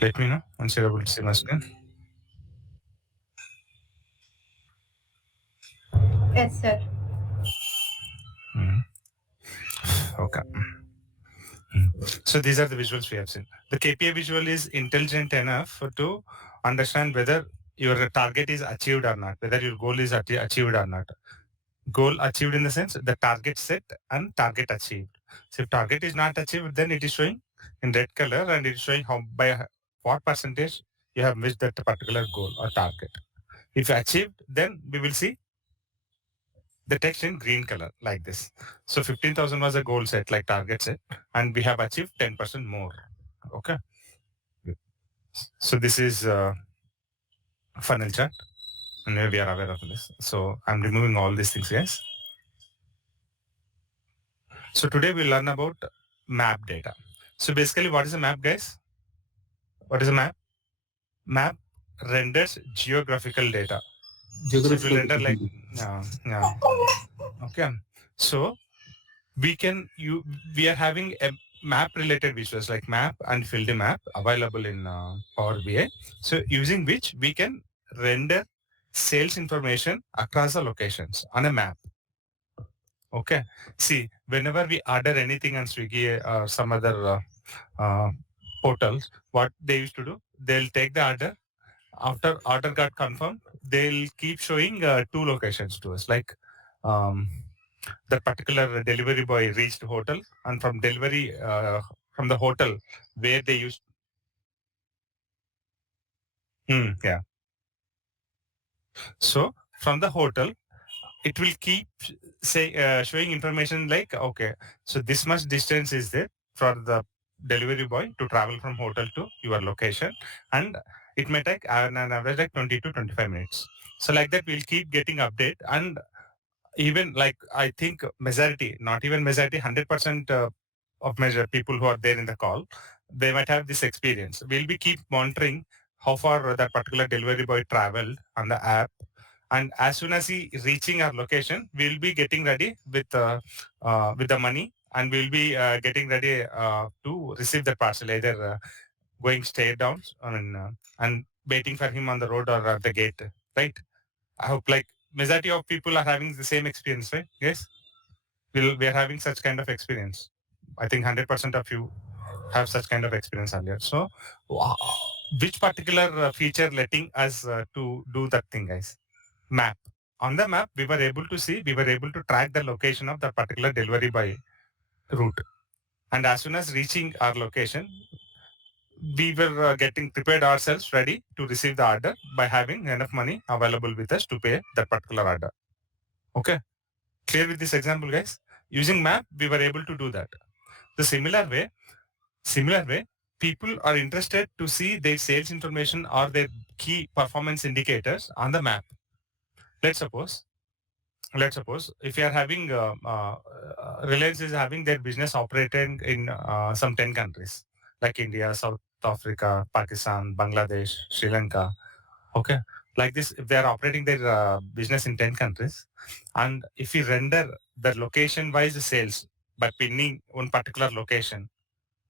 Let me know once you're able to see my screen. Yes, sir. Mhm. Okay. So these are the visuals we have seen. The KPI visual is intelligent enough to understand whether your target is achieved or not, whether your goal is achieved or not. Goal achieved in the sense the target set and target achieved. So if target is not achieved, then it is showing in red color and it is showing how by what percentage you have missed that particular goal or target. If you achieved, then we will see the text in green color like this. So 15,000 was a goal set, like target set, and we have achieved 10% more. Okay. So this is funnel chart, and we are aware of this. So I'm removing all these things, guys. So today we'll learn about map data. So basically, what is a map, guys? What is a map? Map renders geographical data. So it will Geographical render like, data. yeah. Okay. So we are having a map related visuals like map and field map available in Power BI. So using which we can render sales information across the locations on a map. Okay. See, whenever we order anything on Swiggy or some other uh, portals, what they used to do, they'll take the order. After order got confirmed, they'll keep showing two locations to us, like um, the particular delivery boy reached hotel, and from delivery from the hotel where they used. Yeah. So from the hotel, it will keep showing information like, okay, so this much distance is there for the delivery boy to travel from hotel to your location, and it may take an average like 20 to 25 minutes. So like that, we'll keep getting update, and even like I think majority, not even majority, 100% of measure people who are there in the call, they might have this experience. We'll be keep monitoring how far that particular delivery boy traveled on the app, and as soon as he reaching our location, we'll be getting ready with the money, and we'll be getting ready to receive the parcel, either going straight down and waiting for him on the road or at the gate, right? I hope like majority of people are having the same experience, right? Yes, we are having such kind of experience. I think 100% of you have such kind of experience earlier. So, which particular feature letting us to do that thing, guys? Map. On the map, we were able to track the location of the particular delivery by route. And as soon as reaching our location, we were getting prepared ourselves ready to receive the order by having enough money available with us to pay that particular order. Okay. Clear with this example, guys? Using map, we were able to do that. The similar way, people are interested to see their sales information or their key performance indicators on the map. Let's suppose, if you are having Reliance is having their business operating in some 10 countries like India, South Africa, Pakistan, Bangladesh, Sri Lanka. Okay. Like this, if they are operating their business in 10 countries, and if we render the location wise sales by pinning one particular location,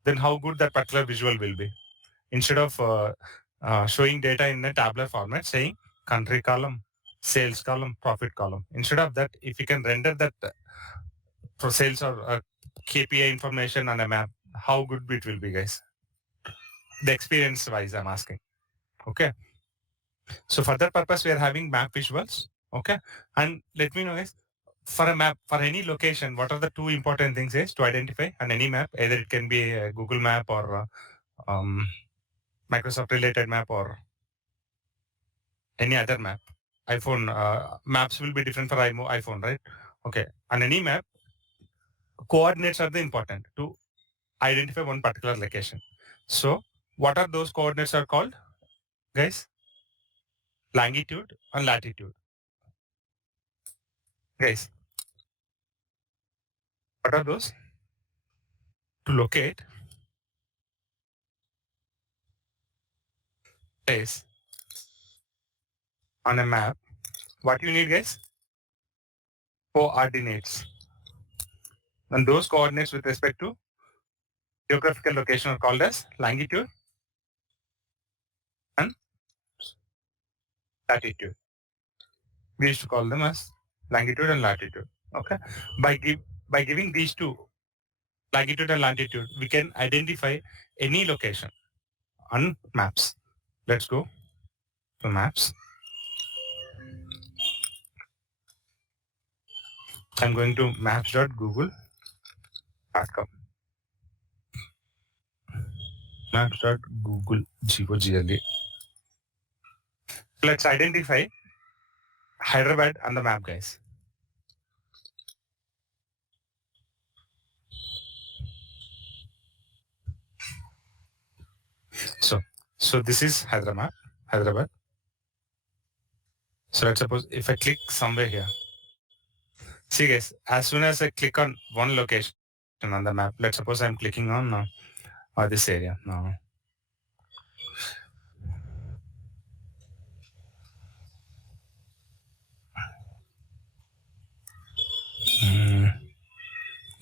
then how good that particular visual will be. Instead of showing data in a tabular format saying country column, sales column, profit column. Instead of that, if you can render that for sales or KPI information on a map, how good it will be, guys. The experience wise, I'm asking. Okay. So for that purpose, we are having map visuals. Okay. And let me know, guys, for a map, for any location, what are the two important things is to identify on any map? Either it can be a Google map or Microsoft related map or any other map. iPhone maps will be different for iPhone, right? Okay. On any map, coordinates are the important to identify one particular location. So what are those coordinates are called, guys? Longitude and latitude. Guys, what are those? To locate place on a map, what you need, guys? Coordinates. And those coordinates with respect to geographical location are called as longitude and latitude. We used to call them as longitude and latitude. Okay. By giving these two, longitude and latitude, we can identify any location on maps. Let's go to maps. I'm going to maps.google.com. Maps.google.com. Let's identify Hyderabad on the map, guys. So this is Hyderabad. Hyderabad. So let's suppose if I click somewhere here. See guys, as soon as I click on one location on the map, let's suppose I'm clicking on this area now.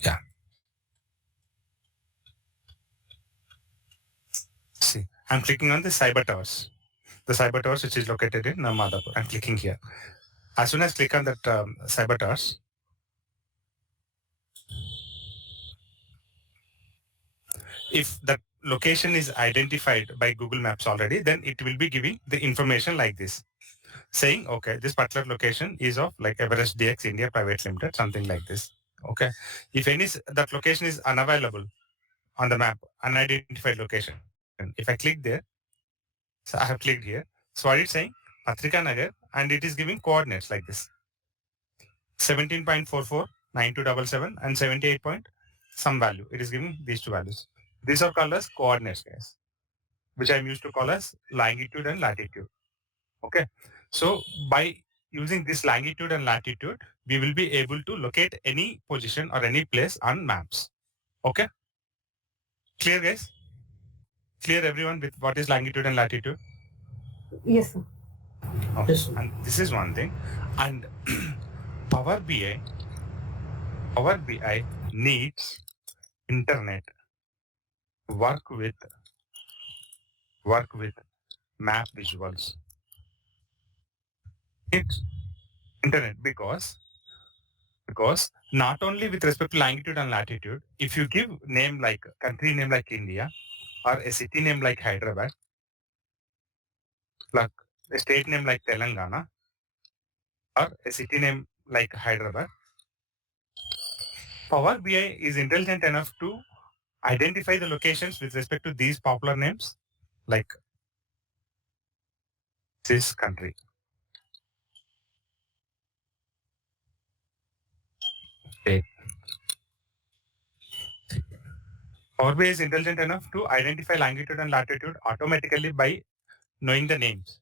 Yeah. See, I'm clicking on the cyber towers. The cyber towers which is located in Madhapur. I'm clicking here. As soon as I click on that cyber towers, if that location is identified by Google Maps already, then it will be giving the information like this, saying, okay, this particular location is of like Everest DX India Private Limited, something like this. Okay. If that location is unavailable on the map, unidentified location, if I click there, so I have clicked here. So what it's saying, Patrika Nagar, and it is giving coordinates like this. 17.44, 9277, and 78 point some value. It is giving these two values. These are called as coordinates, guys, which I'm used to call as longitude and latitude. Okay. So by using this longitude and latitude, we will be able to locate any position or any place on maps. Okay. Clear, guys? Clear everyone with what is longitude and latitude? Yes, sir. Okay. Yes. And this is one thing. And Power BI needs internet work with map visuals. It's internet because not only with respect to longitude and latitude, if you give name like country name like India or a city name like Hyderabad, like a state name like Telangana or a city name like Hyderabad, Power BI is intelligent enough to identify the locations with respect to these popular names like this country. State. Power BI is intelligent enough to identify longitude and latitude automatically by knowing the names,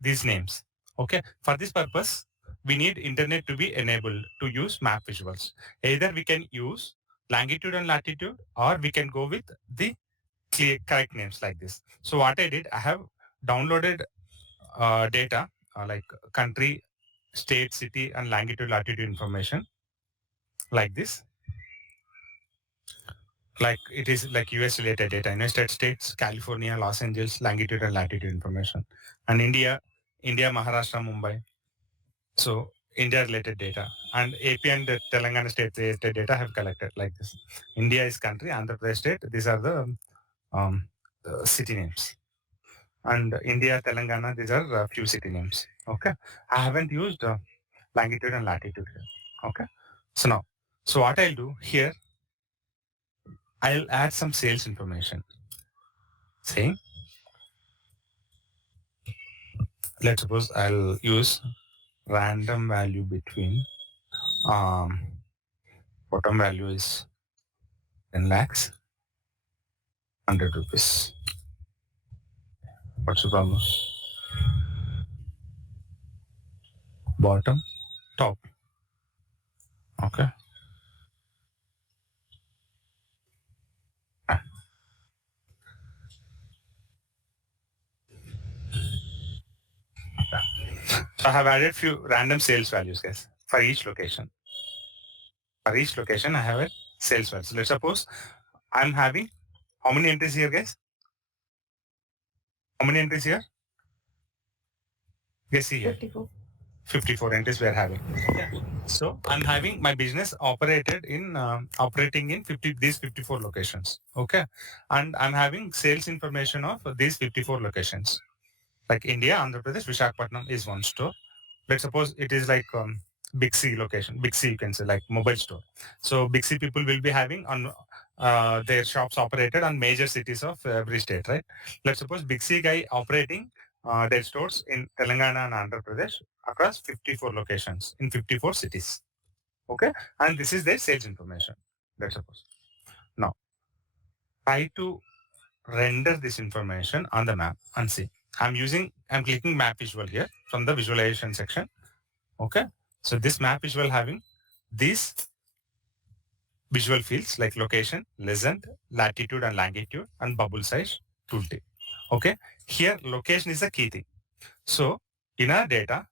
these names. Okay. For this purpose, we need internet to be enabled to use map visuals. Either we can use longitude and latitude or we can go with the correct names like this. So what I did, I have downloaded data like country, state, city, and longitude, latitude information like this. Like it is like US related data, United States, California, Los Angeles, longitude and latitude information, and India, Maharashtra, Mumbai. So India related data and AP and the Telangana state related data have collected like this. India is country, Andhra Pradesh state. These are the city names. And India, Telangana, these are a few city names. Okay. I haven't used longitude and latitude here. Okay. So what I'll do here, I'll add some sales information. Saying, let's suppose I'll use random value between bottom value is 10 lakhs, 100 rupees. What's the problem? Bottom, top. Okay. So I have added few random sales values, guys, for each location. For each location, I have a sales value. So let's suppose I'm having how many entries here, guys? How many entries here? Guess here. 54. 54 entries we are having. Yeah. So I'm having my business operating in these 54 locations. Okay. And I'm having sales information of these 54 locations. Like India, Andhra Pradesh, Visakhapatnam is one store. Let's suppose it is like Big C location. Big C, you can say, like mobile store. So Big C people will be having on their shops operated on major cities of every state, right? Let's suppose Big C guy operating their stores in Telangana and Andhra Pradesh across 54 locations in 54 cities. Okay, and this is their sales information. Let's suppose. Now, try to render this information on the map and see. I'm clicking map visual here from the visualization section. Okay, so this map visual having these visual fields like location, legend, latitude and longitude, and bubble size, tooltip. Okay, here location is the key thing. So in our data,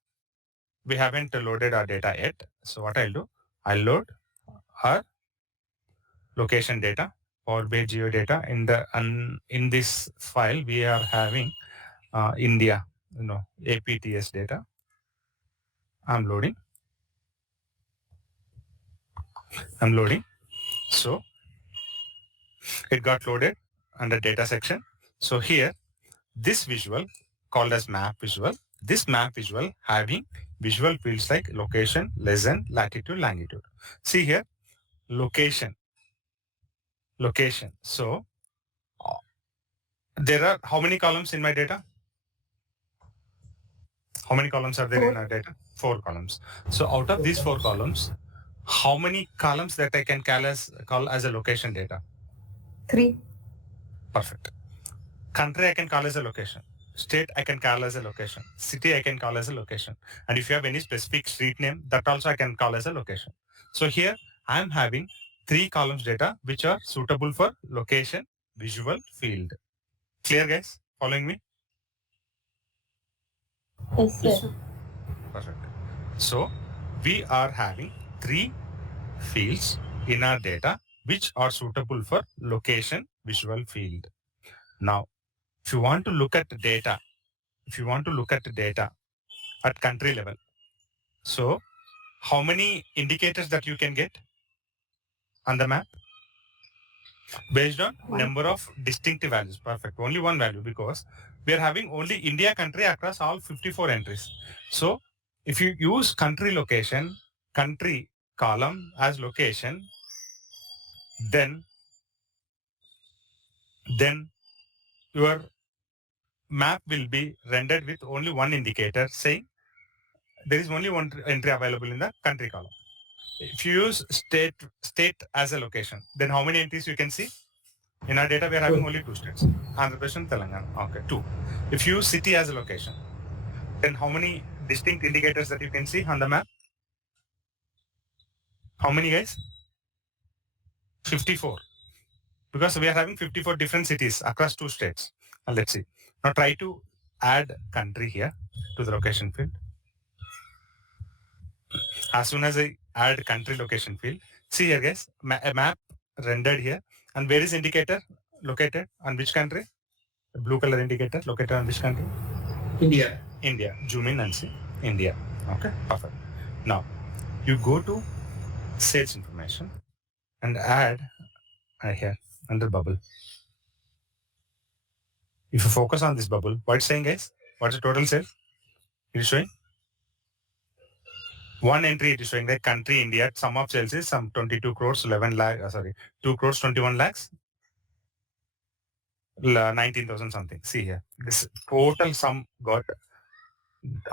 we haven't loaded our data yet. So what I'll do, I'll load our location data or BI geo data in this file. We are having India, APTS data. I'm loading. So it got loaded under data section. So here, this visual called as map visual, this map visual having visual fields like location, legend, latitude, longitude. See here, location. So there are how many columns in my data? How many columns are there in our data? 4 columns. So out of these 4 columns, how many columns that I can call as a location data? 3. Perfect. Country I can call as a location. State I can call as a location. City I can call as a location. And if you have any specific street name, that also I can call as a location. So here I am having 3 columns data which are suitable for location visual field. Clear, guys? Following me? Yes, sir. Perfect. So we are having 3 fields in our data which are suitable for location visual field. Now, if you want to look at the data at country level, so how many indicators that you can get on the map? Based on number of distinctive values. Perfect. Only one value because we are having only India country across all 54 entries. So if you use country column as location, then your map will be rendered with only one indicator saying there is only one entry available in the country column. If you use state as a location, then how many entries you can see? In our data, we are having only 2 states, Andhra Pradesh and Telangana. Okay, 2. If you use city as a location, then how many distinct indicators that you can see on the map? How many, guys? 54. Because we are having 54 different cities across 2 states. And let's see. Now try to add country here to the location field. As soon as I add country location field, see here, guys, a map rendered here. And where is indicator located? On which country? The blue color indicator located on which country? India. Zoom in and see India. Okay, perfect. Now, you go to sales information and add here under bubble. If you focus on this bubble, what it's saying, guys? What's the total sales? It is showing one entry. It is showing the country India. Sum of sales is some 22 crores, 11 lakh. 2 crores, 21 lakhs, 19,000 something. See here, this total sum got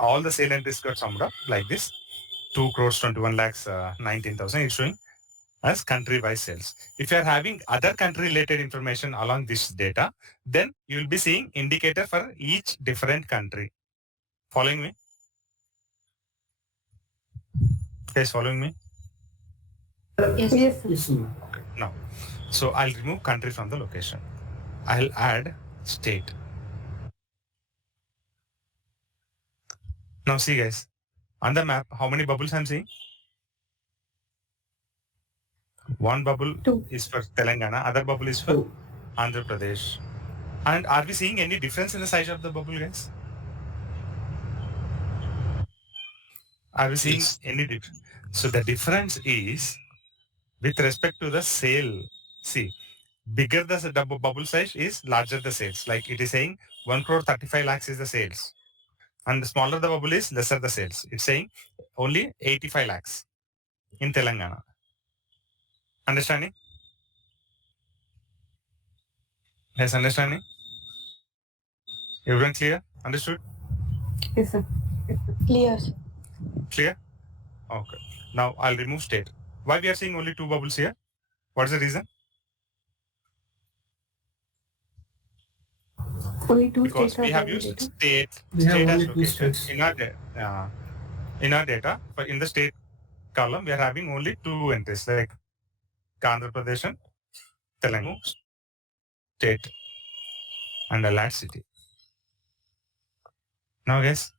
all the sale entries got summed up like this. 2 crores, 21 lakhs, 19,000. It's showing as country-wise sales. If you are having other country-related information along this data, then you will be seeing indicator for each different country. Following me? Guys, following me? Yes. Okay. Now, so I'll remove country from the location. I'll add state. Now see, guys, on the map, how many bubbles I'm seeing? One bubble 2. is for Telangana, other bubble is for Andhra Pradesh. And are we seeing any difference in the size of the bubble, guys? Are we seeing Yes. any difference? So the difference is with respect to the sale. See, bigger the bubble size is, larger the sales. Like it is saying 1 crore 35 lakhs is the sales. And the smaller the bubble is, lesser the sales. It's saying only 85 lakhs in Telangana. Understanding? Yes, understanding? Everyone clear? Understood? Yes, sir. Clear. Clear? Okay. Now I'll remove state. Why we are seeing only 2 bubbles here? What's the reason? Only two Because states we are have there in used data. We have state as only two location states. in our data. But in the state column, we are having only 2 entries, like Andhra Pradesh and Telugu state and a land city. Now, guys,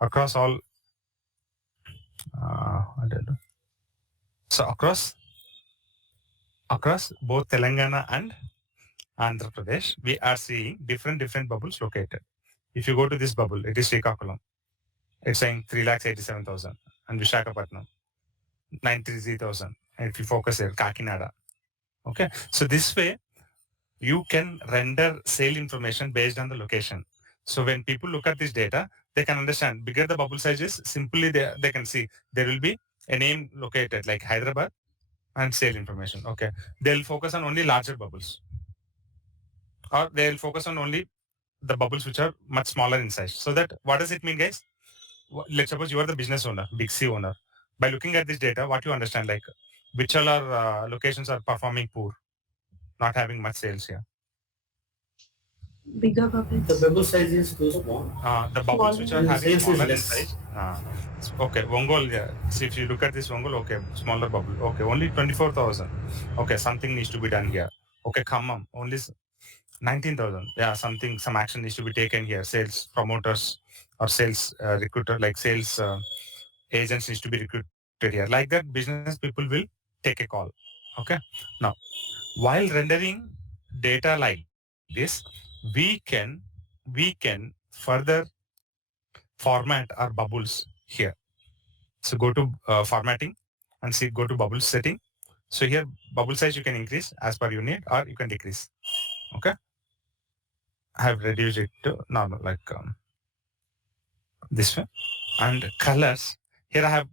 across all, I don't know. So across both Telangana and Andhra Pradesh, we are seeing different bubbles located. If you go to this bubble, it is Srikakulam. It's saying 3,87,000, and Vishakhapatnam 933,000. And if you focus here, Kakinada. Okay, so this way you can render sale information based on the location. So when people look at this data, they can understand. Bigger the bubble size is, simply they can see there will be a name located like Hyderabad and sale information. Okay, they'll focus on only larger bubbles, or they'll focus on only the bubbles which are much smaller in size. So that, what does it mean, guys? Let's suppose you are the business owner, big C owner. By looking at this data, what you understand, like which all are locations are performing poor, not having much sales here. Bigger bubbles. The bubble size is too small. The bubbles which are Smaller. The having sales is smaller in less. size. Okay, Ongol. Yeah. So if you look at this Ongol, okay, smaller bubble. Okay, only 24,000. Okay, something needs to be done here. Okay, Khammam, only 19,000. Yeah, some action needs to be taken here. Sales promoters or sales recruiter, like sales agents needs to be recruited here. Like that, business people will take a call. Okay. Now, while rendering data like this, we can further format our bubbles here. So go to formatting and see, go to bubble setting. So here bubble size you can increase as per you need, or you can decrease. Okay. I have reduced it to normal, like this way. And colors, here I have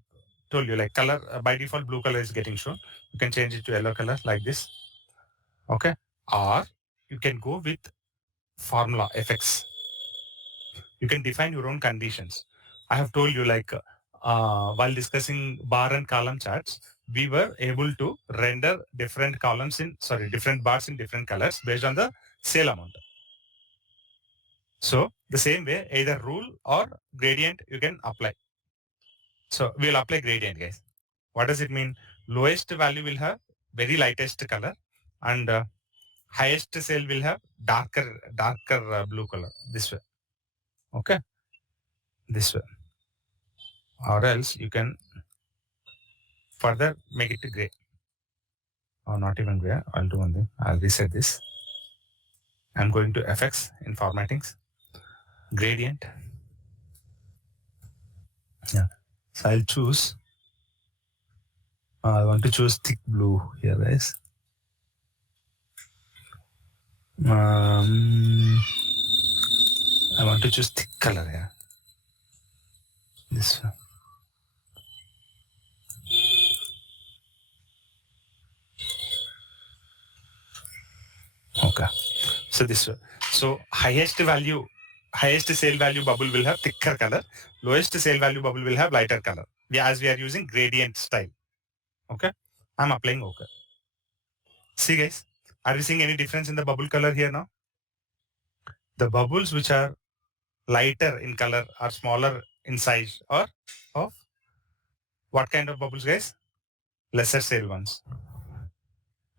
told you, like color, by default blue color is getting shown. You can change it to yellow color like this. Okay. Or you can go with formula effects. You can define your own conditions. I have told you, like while discussing bar and column charts, we were able to render different bars in different colors based on the sale amount. So the same way, either rule or gradient you can apply. So we'll apply gradient, guys. What does it mean? Lowest value will have very lightest color, and highest sale will have darker blue color. This way. Okay. This way. Or else you can further make it gray. Or not even gray. I'll do one thing. I'll reset this. I'm going to effects in formattings. Gradient. Yeah. So I'll choose. I want to choose thick blue here, guys. I want to choose thick color here. This one. Okay. So this one. So highest sale value bubble will have thicker color. Lowest sale value bubble will have lighter color. As we are using gradient style. Okay. I'm applying okay. See, guys, are we seeing any difference in the bubble color here now? The bubbles which are lighter in color are smaller in size, or of what kind of bubbles, guys? Lesser sale ones.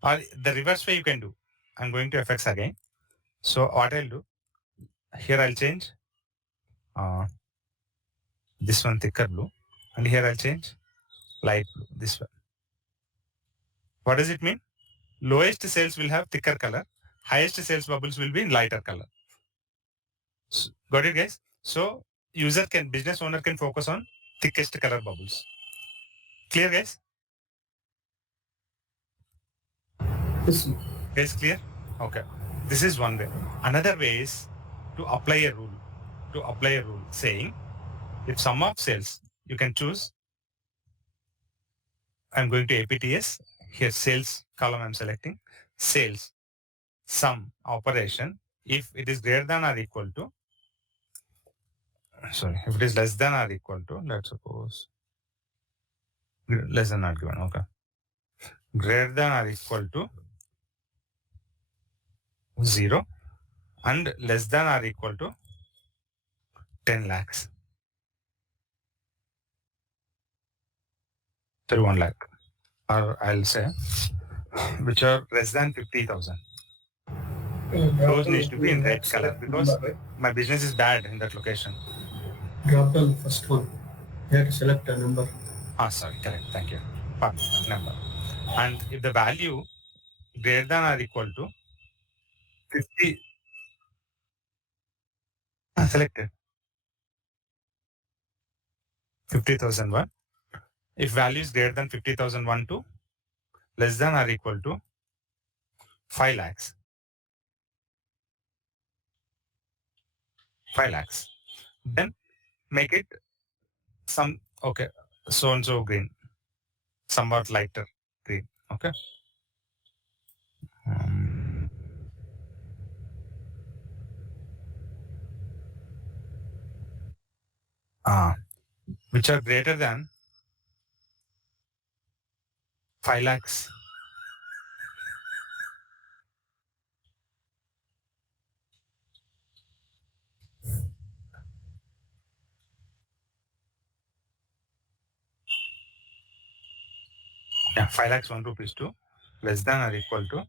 Or the reverse way you can do. I'm going to effects again. So what I'll do, here I'll change uh, this one thicker blue, and here I'll change light blue, this one. What does it mean? Lowest sales will have thicker color. Highest sales bubbles will be in lighter color. Got it, guys? So business owner can focus on thickest color bubbles. Clear, guys? Yes, sir. Guys, clear? Okay. This is one way. Another way is to apply a rule. To apply a rule saying if sum of cells, you can choose. I'm going to APTS. Here sales column I'm selecting. Sales sum operation. If it is greater than or equal to, sorry, if it is less than or equal to, let's suppose less than or given. Okay. Greater than or equal to 0 and less than or equal to 10 lakhs. 31 lakh. Or I'll say which are less than 50,000. Those needs to be in red color because my business is bad in that location. Drop down first one. You have to select a number. Sorry, correct. Thank you. Number. And if the value greater than or equal to 50, selected 50,001. If value is greater than 50,001 to less than or equal to 5 lakhs. 5 lakhs. Then make it some, okay, so and so green, somewhat lighter green. Okay. Um, which are greater than 5 lakhs. Yeah, 5 lakhs 1 rupees to less than or equal to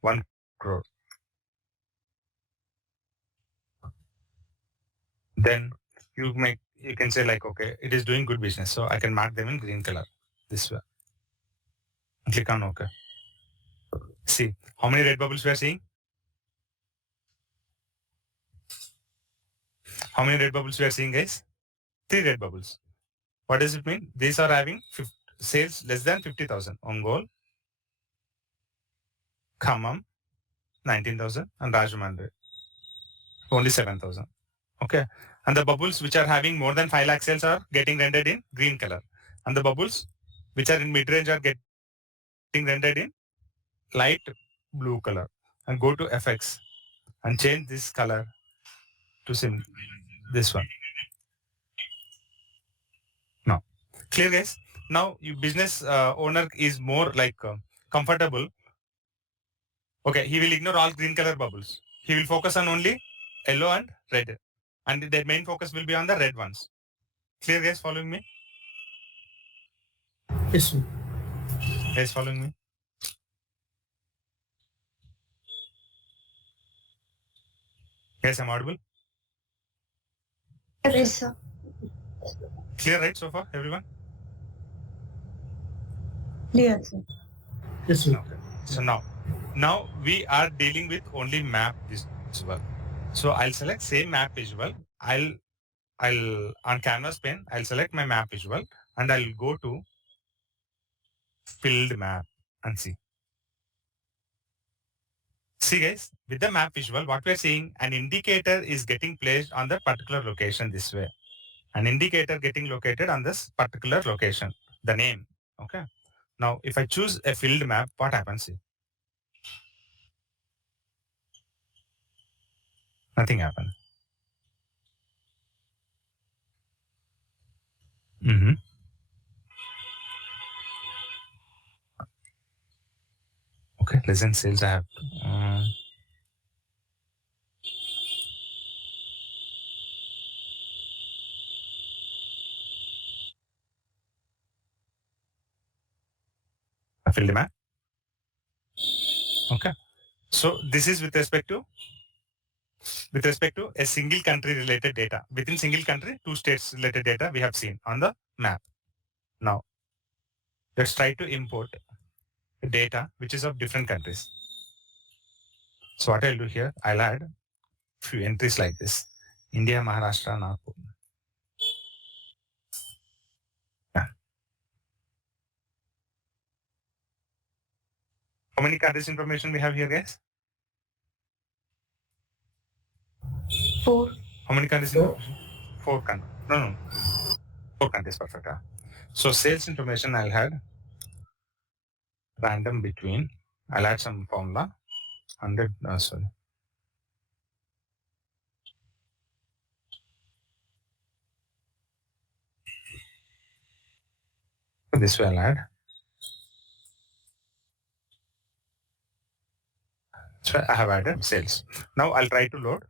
1 crore. Then you can say like, okay, it is doing good business. So I can mark them in green color this way. Click on OK. See, how many red bubbles we are seeing? How many red bubbles we are seeing, guys? 3 red bubbles. What does it mean? These are having sales less than 50,000. Ongole, Khammam, 19,000 and Rajahmundry, only 7,000. Okay. And the bubbles which are having more than 5 lakh sales are getting rendered in green color. And the bubbles which are in mid-range are getting rendered in light blue color. And go to FX and change this color to this one. Now, clear, guys? Now, your business owner is more like comfortable. Okay, he will ignore all green color bubbles. He will focus on only yellow and red. And their main focus will be on the red ones. Clear, guys? Following me? Yes, sir. Guys, following me? Guys, I'm audible? Yes, sir. Clear, right, so far, everyone? Clear, sir. Yes, sir. Okay. So now we are dealing with only map visual. So I'll select same map visual. I'll on canvas pane, I'll select my map visual and I'll go to filled map and see. See, guys, with the map visual, what we're seeing, an indicator is getting placed on that particular location this way. An indicator getting located on this particular location, the name. Okay. Now, if I choose a filled map, what happens here? Nothing happens. Mm-hmm. Okay, listen, sales I have. I filled the map. Okay. So this is with respect to a single country related data. Within single country, 2 states related data we have seen on the map. Now, let's try to import data which is of different countries. So what I'll do here, I'll add few entries like this. India, Maharashtra, Nagpur. How many countries information we have here, guys? 4. How many countries Four. information? 4 countries. No. 4 countries, perfect. So sales information I'll add random between. I'll add some formula. 100, sorry. This way I'll add. So I have added sales. Now I'll try to load.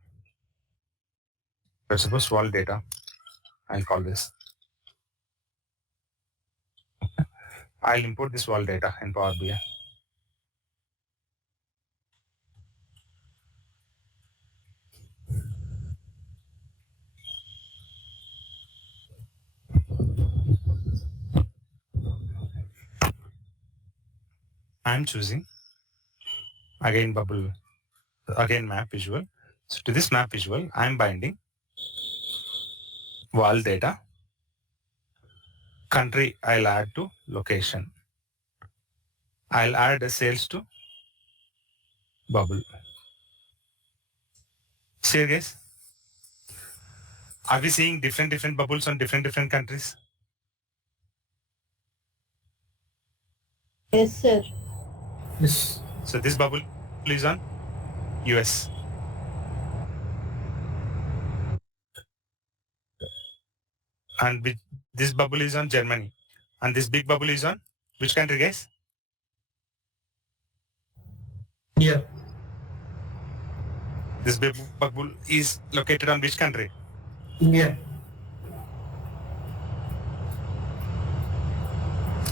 Let's suppose wall data. I'll call this. I'll import this wall data in Power BI. I'm choosing again bubble, again map visual. So to this map visual, I'm binding wall data. Country I'll add to location. I'll add a sales to bubble. See guys, are we seeing different bubbles on different countries? Yes, sir. Yes. So this bubble is on US. And this bubble is on Germany. And this big bubble is on which country, guys? India. This big bubble is located on which country? India.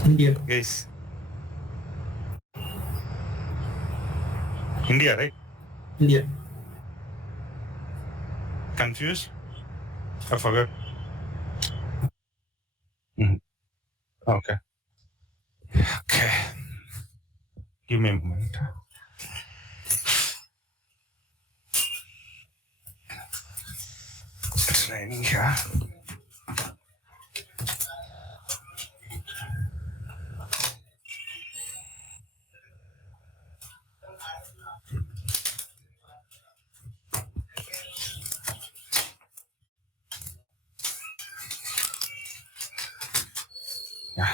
India. Guys. India, right? India. Confused? I forgot. Okay. Okay. Give me a moment. It's raining here. Yeah.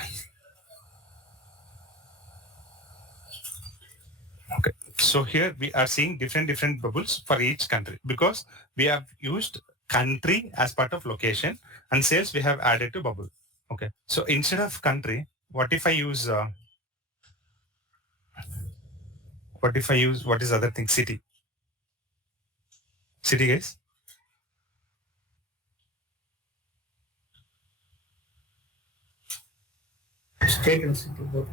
Okay. So here we are seeing different bubbles for each country because we have used country as part of location and sales we have added to bubble. Okay. So instead of country, what if I use what is other thing? City. City, guys? State and city both.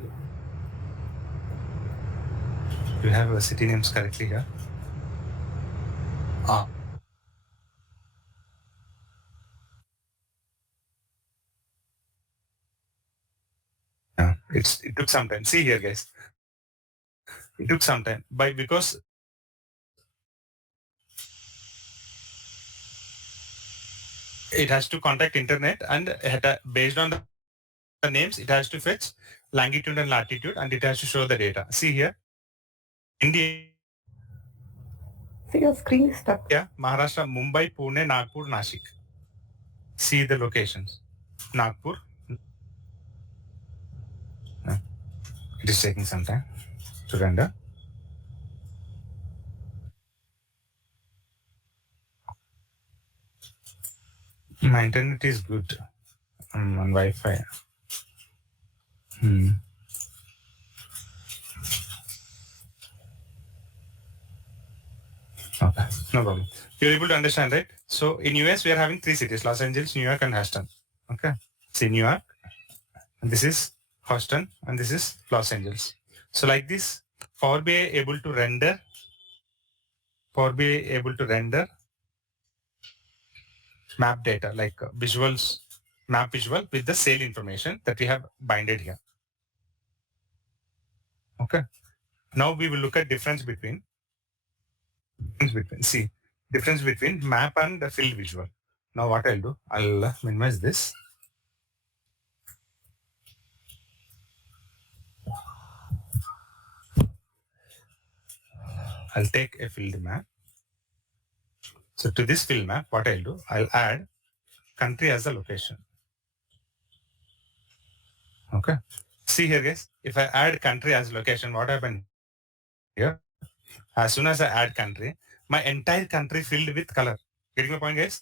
Do you have city names correctly here? Ah. Yeah. It took some time. See here, guys. It took some time because it has to contact internet and based on the names, it has to fetch longitude and latitude and it has to show the data. See here, India, See, your screen is stuck. Maharashtra, Mumbai, Pune, Nagpur, Nashik. See the locations. Nagpur. It is taking some time to render. My internet is good. I'm on Wi-Fi. Okay, no problem. You're able to understand, right? So in US, we are having 3 cities, Los Angeles, New York, and Houston. Okay. See New York, and this is Houston, and this is Los Angeles. So like this, Power BI able to render map data, like visuals, map visual with the sale information that we have binded here. Okay. Now we will look at difference between map and the field visual. Now what I'll do, I'll minimize this. I'll take a field map. So to this field map, what I'll do, I'll add country as the location. Okay. See here, guys. If I add country as location, what happened here? As soon as I add country, my entire country filled with color. Getting my point, guys?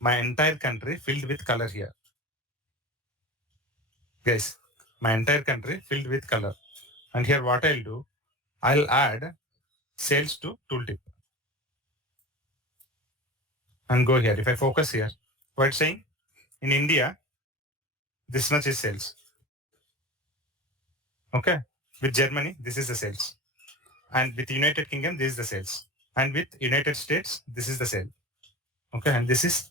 My entire country filled with color here. Guys, my entire country filled with color. And here what I'll do, I'll add sales to tooltip. And go here. If I focus here, what it's saying? In India, this much is sales. Okay. With Germany, this is the sales. And with United Kingdom, this is the sales. And with United States, this is the sale. Okay. And this is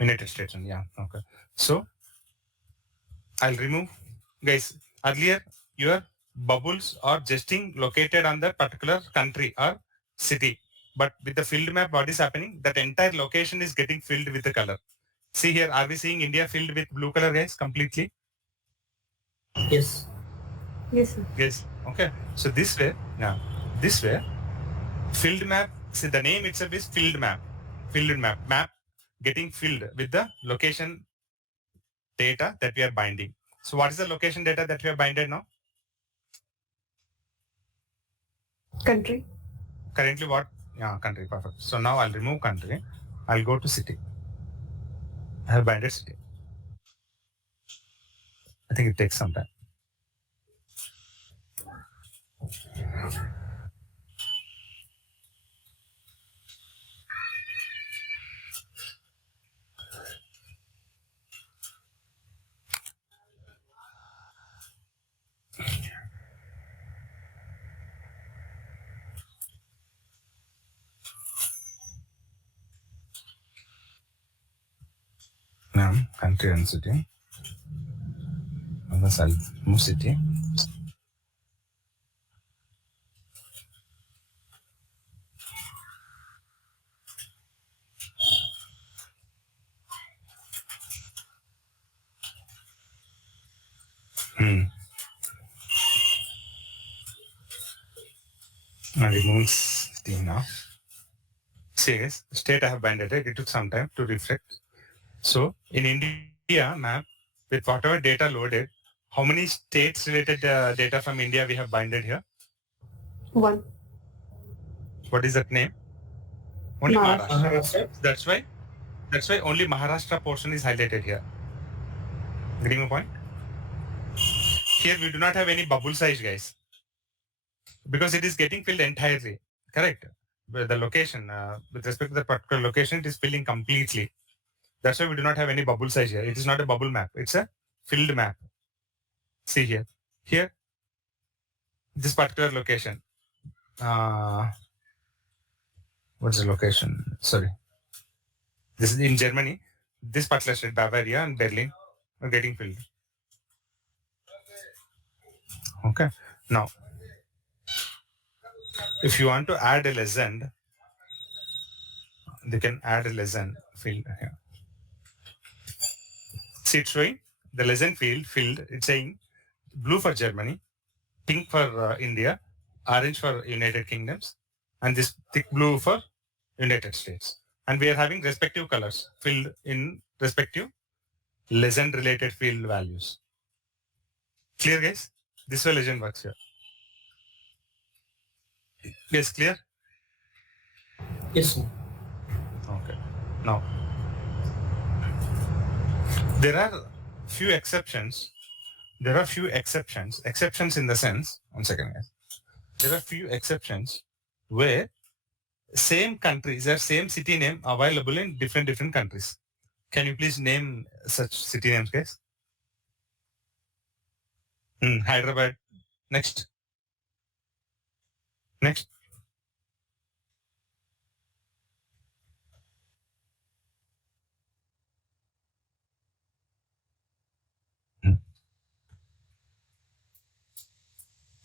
United States. And yeah. Okay. So I'll remove, guys, earlier your bubbles are justing located on the particular country or city. But with the field map, what is happening? That entire location is getting filled with the color. See here, are we seeing India filled with blue color, guys, completely? Yes. Yes, sir. Yes. Okay. So this way, yeah, this way, field map, see the name itself is field map. Field map. Map getting filled with the location data that we are binding. So what is the location data that we have binded now? Country. Currently what? Yeah, country. Perfect. So now I'll remove country. I'll go to city. I have binded city. I think it takes some time. Now, country and city. Unless I'll move city. I remove city now. See guys, state I have binded it. It took some time to reflect. So in India map, with whatever data loaded, how many states related data from India we have binded here? 1. What is that name? Only Maharashtra. Maharashtra. Maharashtra. That's why only Maharashtra portion is highlighted here. Getting my point? Here we do not have any bubble size, guys, because it is getting filled entirely. Correct. The location, with respect to the particular location, it is filling completely. That's why we do not have any bubble size here. It is not a bubble map. It's a filled map. See here. Here, this particular location. What's the location? Sorry. This is in Germany. This particular state, Bavaria and Berlin, are getting filled. Okay. Now, if you want to add a legend, they can add a legend field here. See, it's showing the legend field filled. It's saying blue for Germany, pink for India, orange for United Kingdoms, and this thick blue for United States. And we are having respective colors filled in respective legend related field values. Clear, guys? This way legend works here. Yes, clear? Yes, sir. Okay. Now, there are few exceptions. There are few exceptions. Exceptions in the sense, one second, guys. There are few exceptions where same countries or same city name available in different countries. Can you please name such city names, guys? Hyderabad. Next. Next.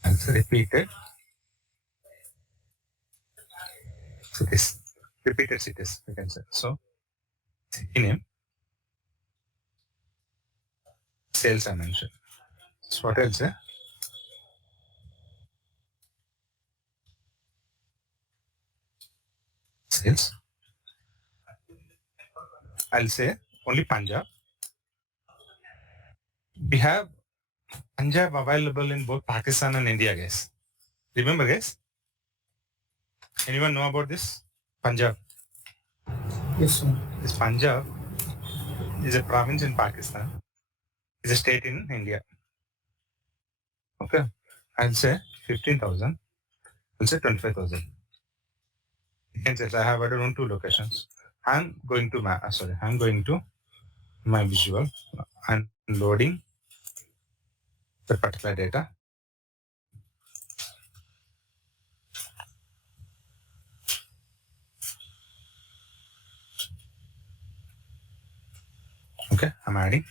Answer repeated cities. Repeated cities, we can say. So, city name, sales I mentioned. So what else? sales. I'll say only Punjab. We have Punjab available in both Pakistan and India, guys. Remember, guys? Anyone know about this? Punjab. Yes, sir. This Punjab is a province in Pakistan. It's a state in India. Okay. I'll say 15,000. I'll say 25,000. You can say I have added on two locations. I'm going to my visual. I'm loading the particular data. Okay, I'm adding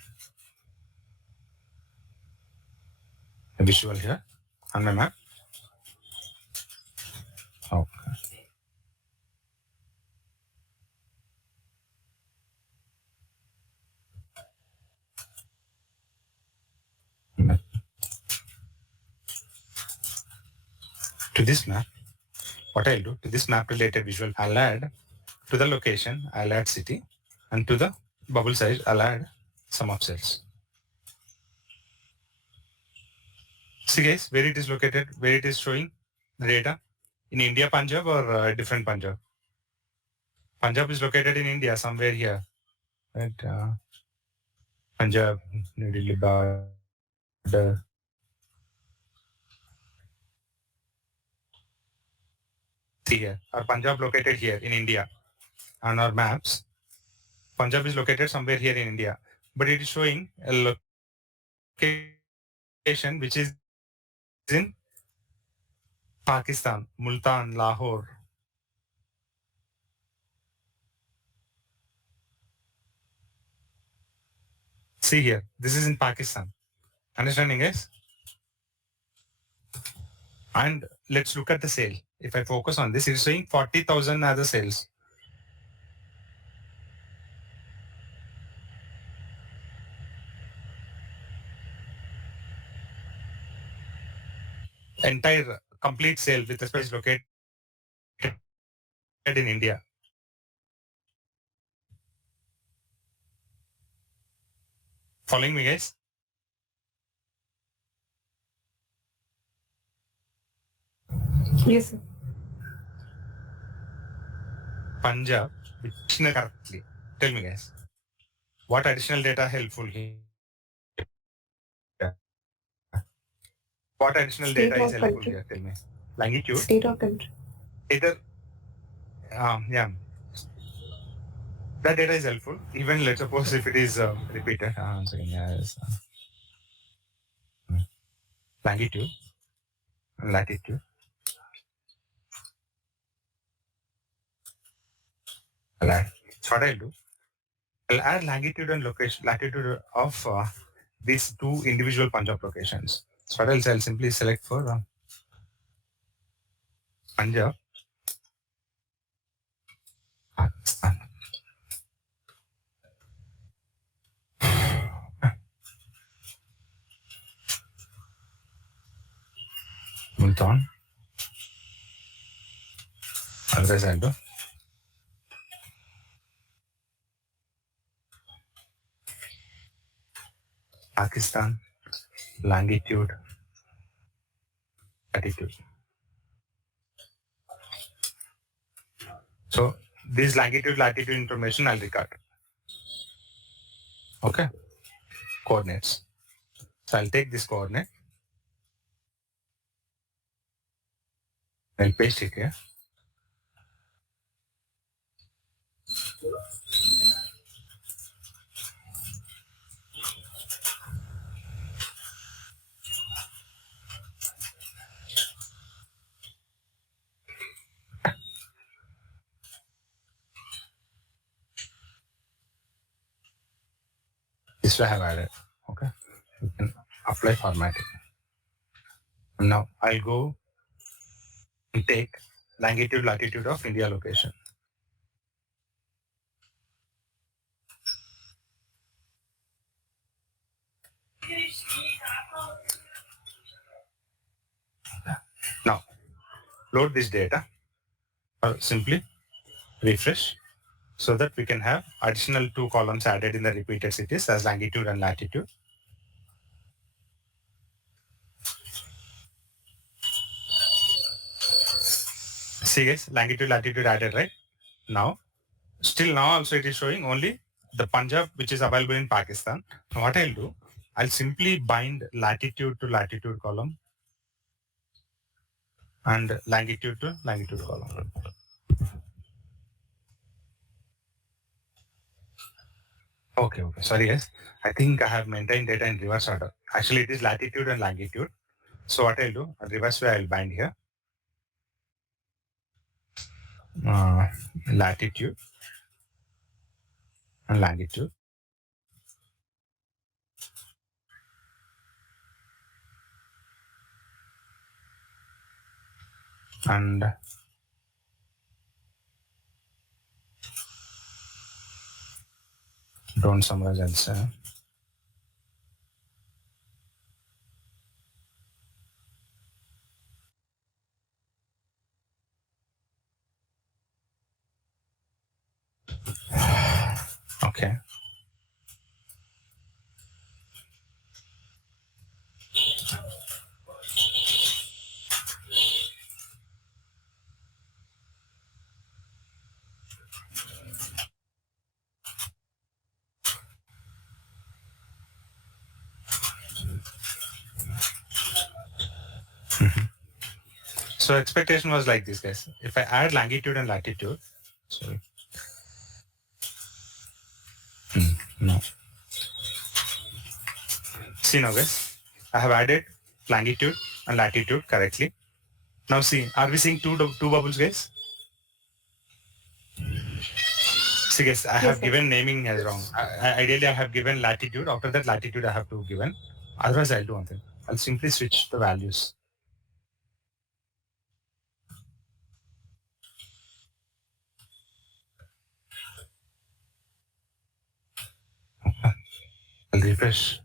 a visual here on my map. Okay. To this map, what I'll do, to this map related visual, I'll add to the location, I'll add city, and to the bubble size, I'll add sum of cells. See guys, where it is located, where it is showing the data, in India, Punjab, or different Punjab? Punjab is located in India, somewhere here, right? Punjab, New Delhi border. See here, our Punjab located here in India. On our maps, Punjab is located somewhere here in India, but it is showing a location which is in Pakistan, Multan, Lahore. See here, this is in Pakistan. Understanding, guys? And let's look at the sale. If I focus on this, it's showing 40,000 as a sales. Entire complete sale with the space located in India. Following me, guys? Yes, sir. Punjab, additional correctly. Tell me, guys, what additional data helpful here? What additional State data is or helpful country? here? Tell me. Longitude. State or country? Either, yeah, that data is helpful. Even let's suppose if it is repeated. One second, yes. Longitude, latitude. I'll add. So what I'll do, I'll add longitude and location, latitude of these two individual Punjab locations. So what else I'll simply select for Punjab, Pakistan. Multan. Otherwise I'll do Pakistan, longitude, latitude. So this longitude, latitude information I'll record. Okay. Coordinates. So I'll take this coordinate. I'll paste it here. This way I have added. Okay. You can apply formatting. And now I'll go and take longitude, latitude of India location. Now load this data or simply refresh, so that we can have additional 2 columns added in the repeated cities as longitude and latitude. See guys, longitude, latitude added, right? Now, still now also it is showing only the Punjab which is available in Pakistan. Now what I'll do, I'll simply bind latitude to latitude column and longitude to longitude column. Okay. Sorry guys. I think I have maintained data in reverse order. Actually, it is latitude and longitude. So what I'll do, reverse way I'll bind here. Latitude and longitude. And don't summarize answer. Okay. So expectation was like this, guys. If I add longitude and latitude, sorry. No. See now, guys. I have added longitude and latitude correctly. Now see, are we seeing two bubbles, guys? See, guys, I have sir. given naming as wrong. Ideally, I have given latitude. After that, latitude I have to given. Otherwise, I'll do one thing. I'll simply switch the values. I'll refresh.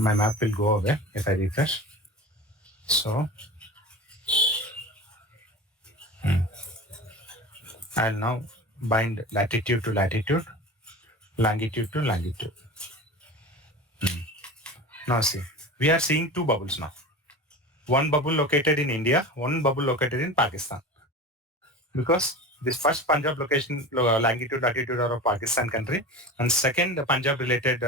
My map will go away if I refresh. So I'll now bind latitude to latitude, longitude to longitude. Now see, we are seeing two bubbles now. One bubble located in India, one bubble located in Pakistan. Because this first Punjab location, longitude, latitude are of Pakistan country, and second the Punjab related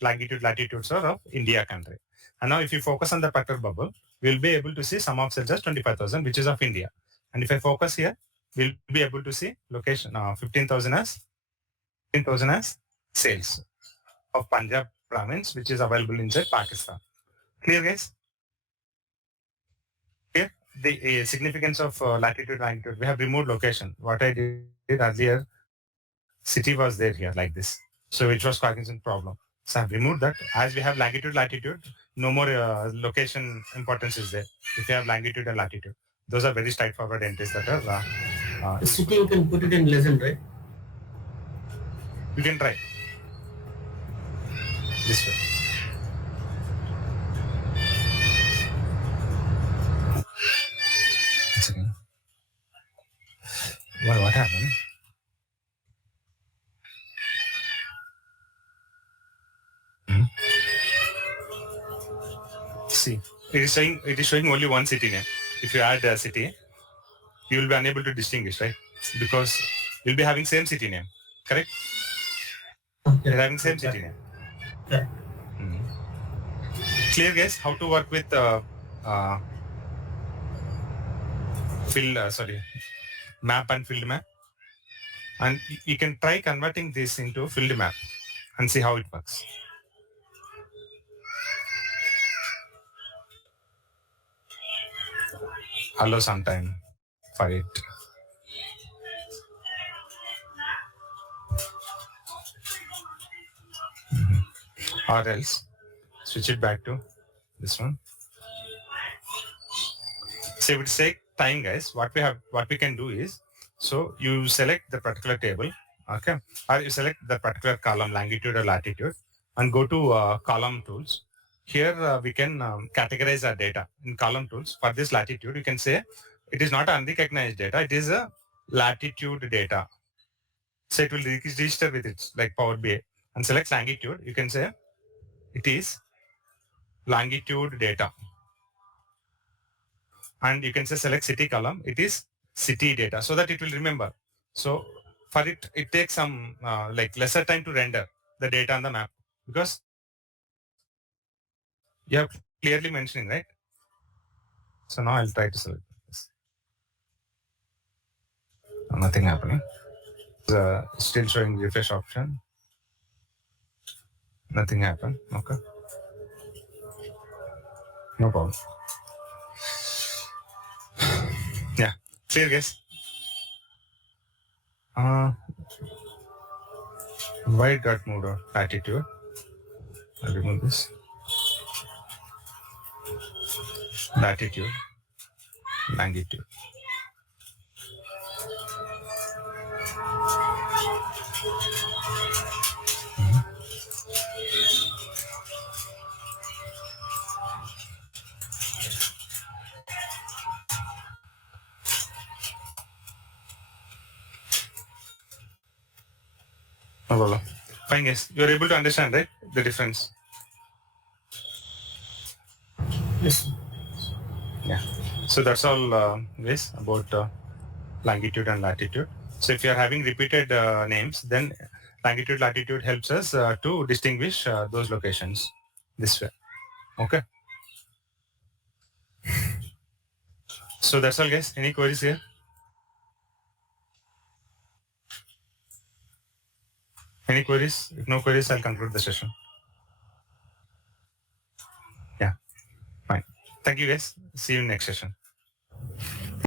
longitude, latitudes are of India country. And now if you focus on the particular bubble, we'll be able to see sum of cells as 25,000, which is of India. And if I focus here, we'll be able to see location 15,000 as sales of Punjab province, which is available inside Pakistan. Clear, guys? Here, the significance of latitude, longitude. We have removed location. What I did earlier, city was there here like this. So which was causing some problem. So I've removed that. As we have longitude, latitude, no more location importance is there. If you have longitude and latitude, those are very straightforward entries that are. The city you can put it in lesson, right? You can try this way. What happened? See, it is showing only one city name. If you add a city, you will be unable to distinguish, right? Because you'll be having same city name, correct? Okay. You're having same city name. Yeah. Clear, guys? How to work with map and field map, and you can try converting this into field map and see how it works. Allow some time for it. Or else switch it back to this one. So if it's take time, guys, what we can do is, so you select the particular table, okay, or you select the particular column, longitude or latitude, and go to column tools. Here we can categorize our data in column tools. For this latitude, you can say it is not unrecognized data. It is a latitude data. So it will register with it like Power BI and select longitude. You can say it is longitude data. And you can say select city column. It is city data so that it will remember. So for it, it takes some like lesser time to render the data on the map because you have clearly mentioning, right? So now I'll try to select this. Nothing happening. Still showing refresh option. Nothing happened. Okay. No problem. Yeah. Clear guess. Why it got moved on? Latitude. I'll remove this. Latitude. Longitude. No problem. Fine, guess. You're able to understand, right? The difference. Yes. Yeah. So that's all, guys, about longitude and latitude. So if you are having repeated names, then longitude, latitude helps us to distinguish those locations this way. Okay. So that's all, guys. Any queries here? Any queries? If no queries, I'll conclude the session. Yeah. Fine. Thank you, guys. See you in next session.